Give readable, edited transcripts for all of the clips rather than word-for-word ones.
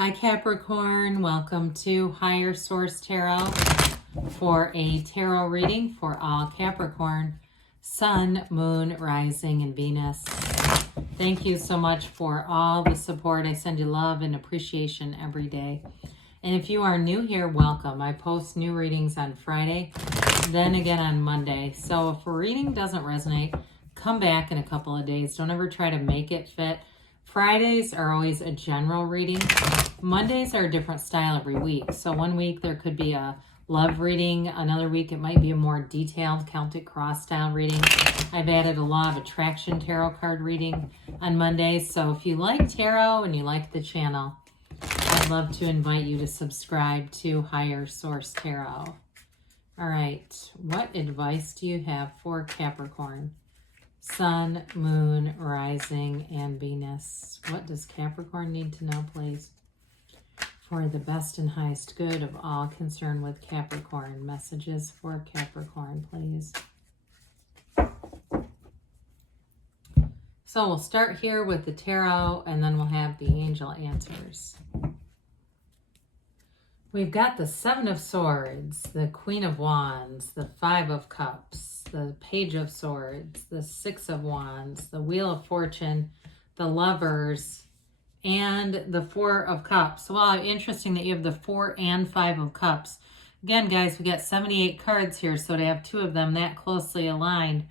Hi Capricorn, welcome to Higher Source Tarot for a tarot reading for all Capricorn, Sun, Moon, Rising, and Venus. Thank you so much for all the support. I send you love and appreciation every day. And if you are new here, welcome. I post new readings on Friday, then again on Monday. So if a reading doesn't resonate, come back in a couple of days. Don't ever try to make it fit. Fridays are always a general reading. Mondays are a different style every week. So one week there could be a love reading. Another week it might be a more detailed Celtic cross style reading. I've added a law of attraction tarot card reading on Mondays. So if you like tarot and you like the channel, I'd love to invite you to subscribe to Higher Source Tarot. All right, what advice do you have for Capricorn? Sun, Moon, Rising, and Venus. What does Capricorn need to know, please? For the best and highest good of all concerned with Capricorn. Messages for Capricorn, please. So we'll start here with the tarot, and then we'll have the angel answers. We've got the Seven of Swords, the Queen of Wands, the Five of Cups, the Page of Swords, the Six of Wands, the Wheel of Fortune, the Lovers, and the Four of Cups. Well, interesting that you have the Four and Five of Cups. Again, guys, we got 78 cards here, so to have two of them that closely aligned.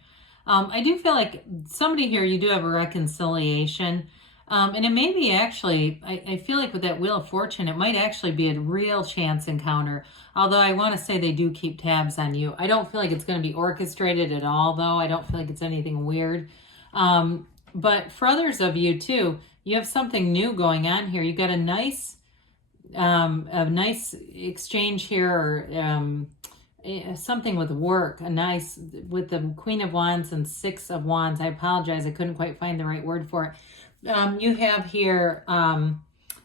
I do feel like somebody here, you do have a reconciliation. And it may be actually, I feel like with that Wheel of Fortune, it might actually be a real chance encounter. Although I want to say they do keep tabs on you. I don't feel like it's going to be orchestrated at all, though. I don't feel like it's anything weird. But for others of you, too, you have something new going on here. You got a nice exchange here, or something with work, with the Queen of Wands and Six of Wands. I apologize, I couldn't quite find the right word for it. You have here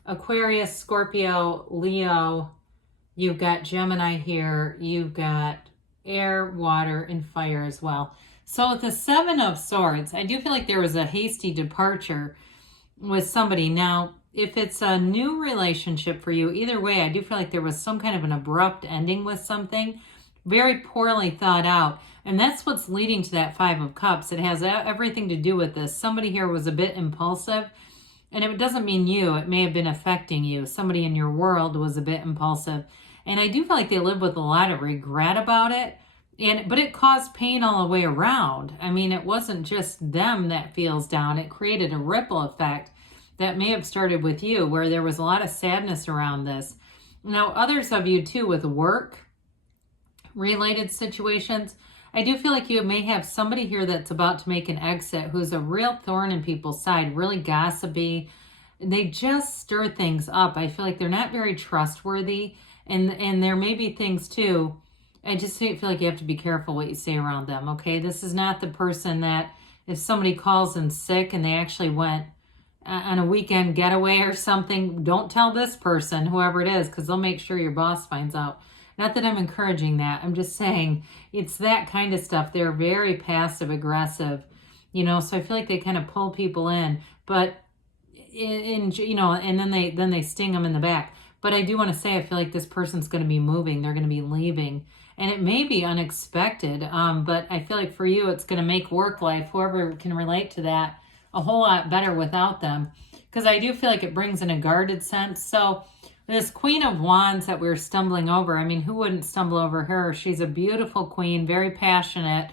Aquarius, Scorpio, Leo. You've got Gemini here. You've got air, water, and fire as well. So with the Seven of Swords, I do feel like there was a hasty departure with somebody. Now, if it's a new relationship for you, either way, I do feel like there was some kind of an abrupt ending with something. Very poorly thought out. And that's what's leading to that Five of Cups. It has everything to do with this. Somebody here was a bit impulsive. And it doesn't mean you. It may have been affecting you. Somebody in your world was a bit impulsive. And I do feel like they live with a lot of regret about it. But it caused pain all the way around. I mean, it wasn't just them that feels down. It created a ripple effect that may have started with you, where there was a lot of sadness around this. Now, others of you, too, with work-related situations, I do feel like you may have somebody here that's about to make an exit who's a real thorn in people's side, really gossipy. They just stir things up. I feel like they're not very trustworthy. And there may be things too. I just feel like you have to be careful what you say around them, okay? This is not the person that if somebody calls in sick and they actually went on a weekend getaway or something, don't tell this person, whoever it is, because they'll make sure your boss finds out. Not that I'm encouraging that. I'm just saying it's that kind of stuff. They're very passive aggressive, so I feel like they kind of pull people in, but and then they sting them in the back. But I do want to say, I feel like this person's going to be moving. They're going to be leaving, and it may be unexpected. But I feel like for you, it's going to make work life, whoever can relate to that, a whole lot better without them. Because I do feel like it brings in a guarded sense. So this Queen of Wands that we're stumbling over, I mean, who wouldn't stumble over her? She's a beautiful queen, very passionate.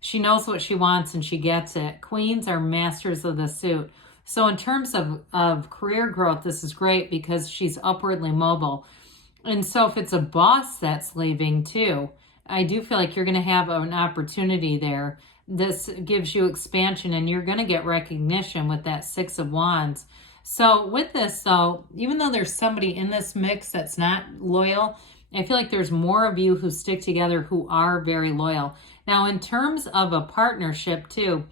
She knows what she wants and she gets it. Queens are masters of the suit. So in terms of career growth, this is great because she's upwardly mobile. And so if it's a boss that's leaving too, I do feel like you're going to have an opportunity there. This gives you expansion and you're going to get recognition with that Six of Wands. So with this, though, even though there's somebody in this mix that's not loyal, I feel like there's more of you who stick together who are very loyal. Now, in terms of a partnership, too,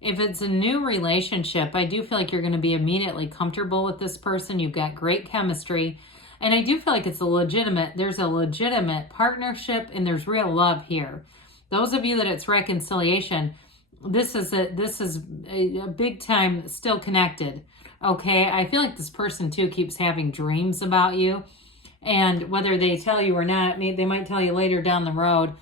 if it's a new relationship, I do feel like you're going to be immediately comfortable with this person. You've got great chemistry. And I do feel like there's a legitimate partnership and there's real love here. Those of you that it's reconciliation, this is a big time still connected. Okay, I feel like this person too keeps having dreams about you. And whether they tell you or not, they might tell you later down the road,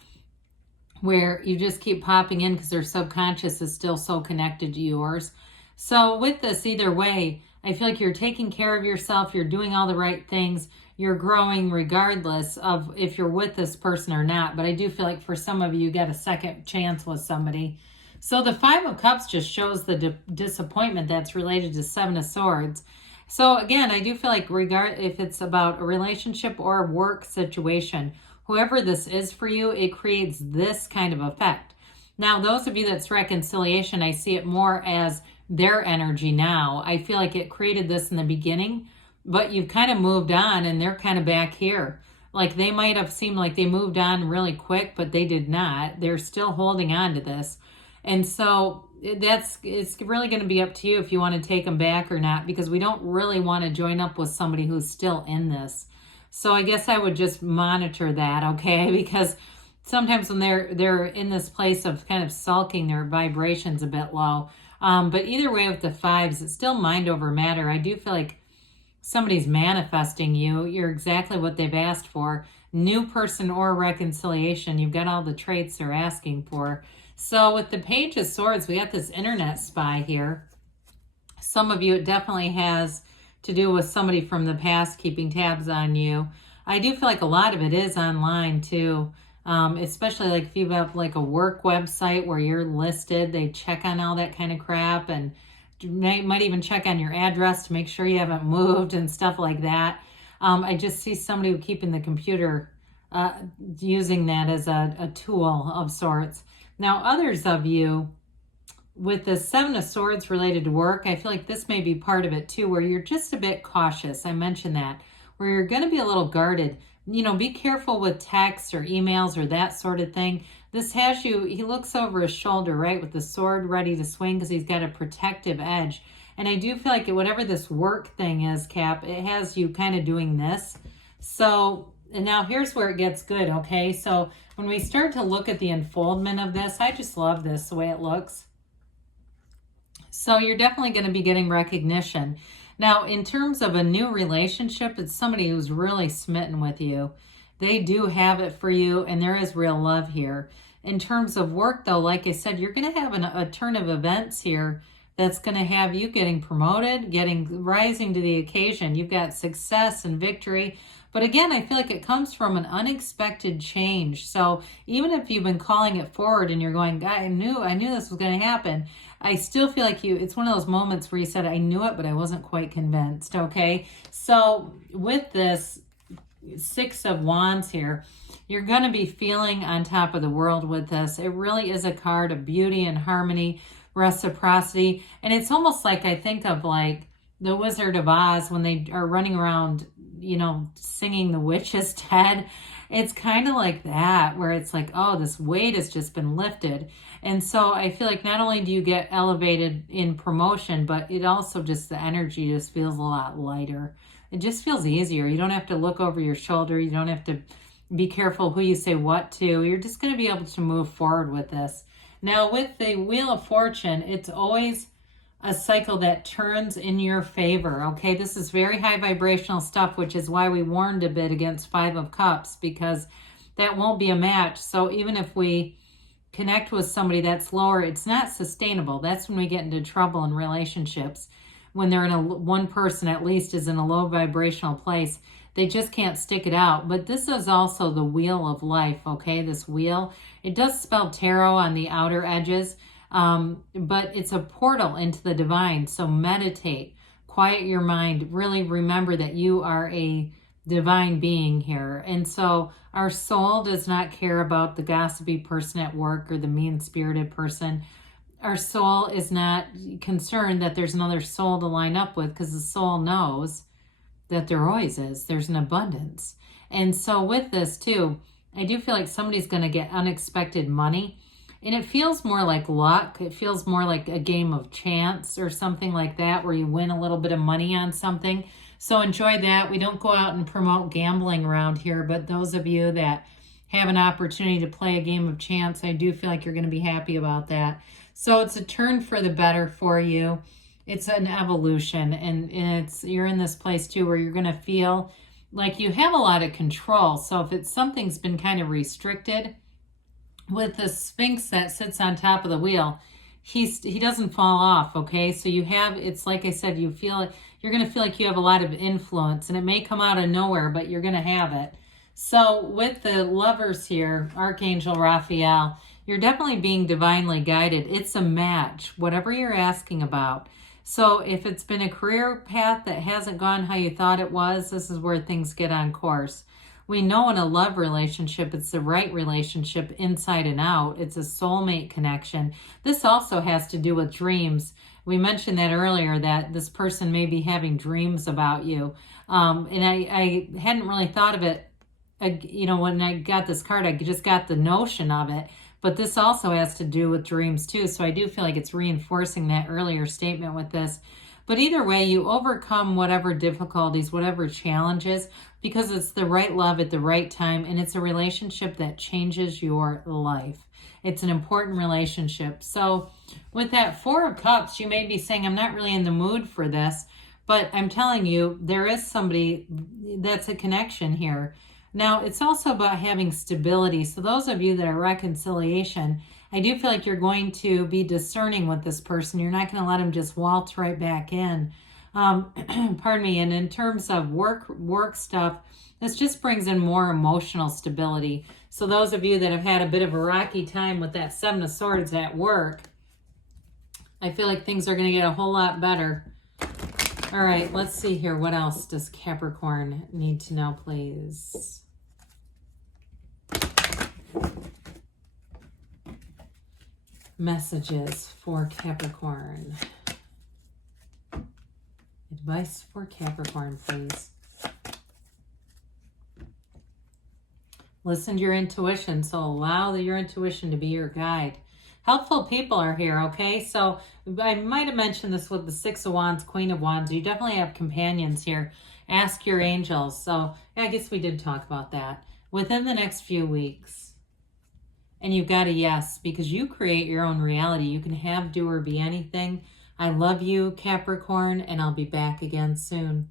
where you just keep popping in because their subconscious is still so connected to yours. So with this, either way, I feel like you're taking care of yourself, you're doing all the right things, you're growing regardless of if you're with this person or not. But I do feel like for some of you, you get a second chance with somebody. So the Five of Cups just shows the disappointment that's related to Seven of Swords. So again, I do feel like if it's about a relationship or a work situation, whoever this is for you, it creates this kind of effect. Now, those of you that's reconciliation, I see it more as their energy now. I feel like it created this in the beginning, but you've kind of moved on and they're kind of back here. Like they might have seemed like they moved on really quick, but they did not. They're still holding on to this. And so it's really going to be up to you if you want to take them back or not, because we don't really want to join up with somebody who's still in this. So I guess I would just monitor that, okay? Because sometimes when they're in this place of kind of sulking, their vibration's a bit low. But either way with the fives, it's still mind over matter. I do feel like somebody's manifesting you. You're exactly what they've asked for. New person or reconciliation. You've got all the traits they're asking for. So with the Page of Swords, we got this internet spy here. Some of you, it definitely has to do with somebody from the past keeping tabs on you. I do feel like a lot of it is online too. Especially like if you have like a work website where you're listed, they check on all that kind of crap, and might even check on your address to make sure you haven't moved and stuff like that. I just see somebody keeping the computer, using that as a tool of sorts. Now, others of you, with the Seven of Swords related to work, I feel like this may be part of it too, where you're just a bit cautious. I mentioned that, where you're going to be a little guarded. You know, be careful with texts or emails or that sort of thing. This has you, he looks over his shoulder, right, with the sword ready to swing because he's got a protective edge. And I do feel like whatever this work thing is, Cap, it has you kind of doing this. So, and now here's where it gets good, okay? So when we start to look at the unfoldment of this, I just love this, the way it looks. So you're definitely going to be getting recognition. Now, in terms of a new relationship, it's somebody who's really smitten with you. They do have it for you, and there is real love here. In terms of work, though, like I said, you're going to have a turn of events here that's going to have you getting promoted, rising to the occasion. You've got success and victory. But again, I feel like it comes from an unexpected change. So even if you've been calling it forward and you're going, I knew this was going to happen, I still feel like it's one of those moments where you said, I knew it, but I wasn't quite convinced, okay? So with this Six of Wands here, you're going to be feeling on top of the world with this. It really is a card of beauty and harmony, reciprocity. And it's almost like I think of like the Wizard of Oz when they are running around, you know, singing the witch's dead. It's kind of like that, where it's like, oh, this weight has just been lifted. And so I feel like not only do you get elevated in promotion, but it also just, the energy just feels a lot lighter. It just feels easier. You don't have to look over your shoulder. You don't have to be careful who you say what to. You're just going to be able to move forward with this. Now, with the Wheel of Fortune, it's always a cycle that turns in your favor, okay? This is very high vibrational stuff, which is why we warned a bit against Five of Cups, because that won't be a match. So even if we connect with somebody that's lower, it's not sustainable. That's when we get into trouble in relationships. When they're one person at least is in a low vibrational place, they just can't stick it out. But this is also the wheel of life, okay? This wheel, it does spell tarot on the outer edges, but it's a portal into the divine. So meditate, quiet your mind, really remember that you are a divine being here. And so our soul does not care about the gossipy person at work or the mean-spirited person. Our soul is not concerned that there's another soul to line up with, because the soul knows that there always is. There's an abundance. And so with this too, I do feel like somebody's going to get unexpected money. And it feels more like luck. It feels more like a game of chance or something like that, where you win a little bit of money on something. So enjoy that. We don't go out and promote gambling around here, but those of you that have an opportunity to play a game of chance, I do feel like you're going to be happy about that. So it's a turn for the better for you. It's an evolution, and you're in this place too where you're going to feel like you have a lot of control. So if it's something's been kind of restricted, with the Sphinx that sits on top of the wheel, he doesn't fall off, okay? So you have, it's like I said, you're going to feel like you have a lot of influence, and it may come out of nowhere, but you're going to have it. So with the Lovers here, Archangel Raphael, you're definitely being divinely guided. It's a match, whatever you're asking about. So if it's been a career path that hasn't gone how you thought it was, this is where things get on course. We know in a love relationship, it's the right relationship inside and out. It's a soulmate connection. This also has to do with dreams. We mentioned that earlier, that this person may be having dreams about you. And I hadn't really thought of it, when I got this card, I just got the notion of it. But this also has to do with dreams too. So I do feel like it's reinforcing that earlier statement with this. But either way, you overcome whatever difficulties, whatever challenges, because it's the right love at the right time, and it's a relationship that changes your life. It's an important relationship. So with that Four of Cups, you may be saying, I'm not really in the mood for this, but I'm telling you, there is somebody that's a connection here. Now, it's also about having stability. So those of you that are reconciliation, I do feel like you're going to be discerning with this person. You're not going to let them just waltz right back in. Pardon me. And in terms of work stuff, this just brings in more emotional stability. So those of you that have had a bit of a rocky time with that Seven of Swords at work, I feel like things are going to get a whole lot better. All right, let's see here. What else does Capricorn need to know, please? Messages for Capricorn. Advice for Capricorn, please. Listen to your intuition, so allow your intuition to be your guide. Helpful people are here, okay? So I might have mentioned this with the Six of Wands, Queen of Wands. You definitely have companions here. Ask your angels. So yeah, I guess we did talk about that. Within the next few weeks. And you've got a yes, because you create your own reality. You can have, do, or be anything. I love you, Capricorn, and I'll be back again soon.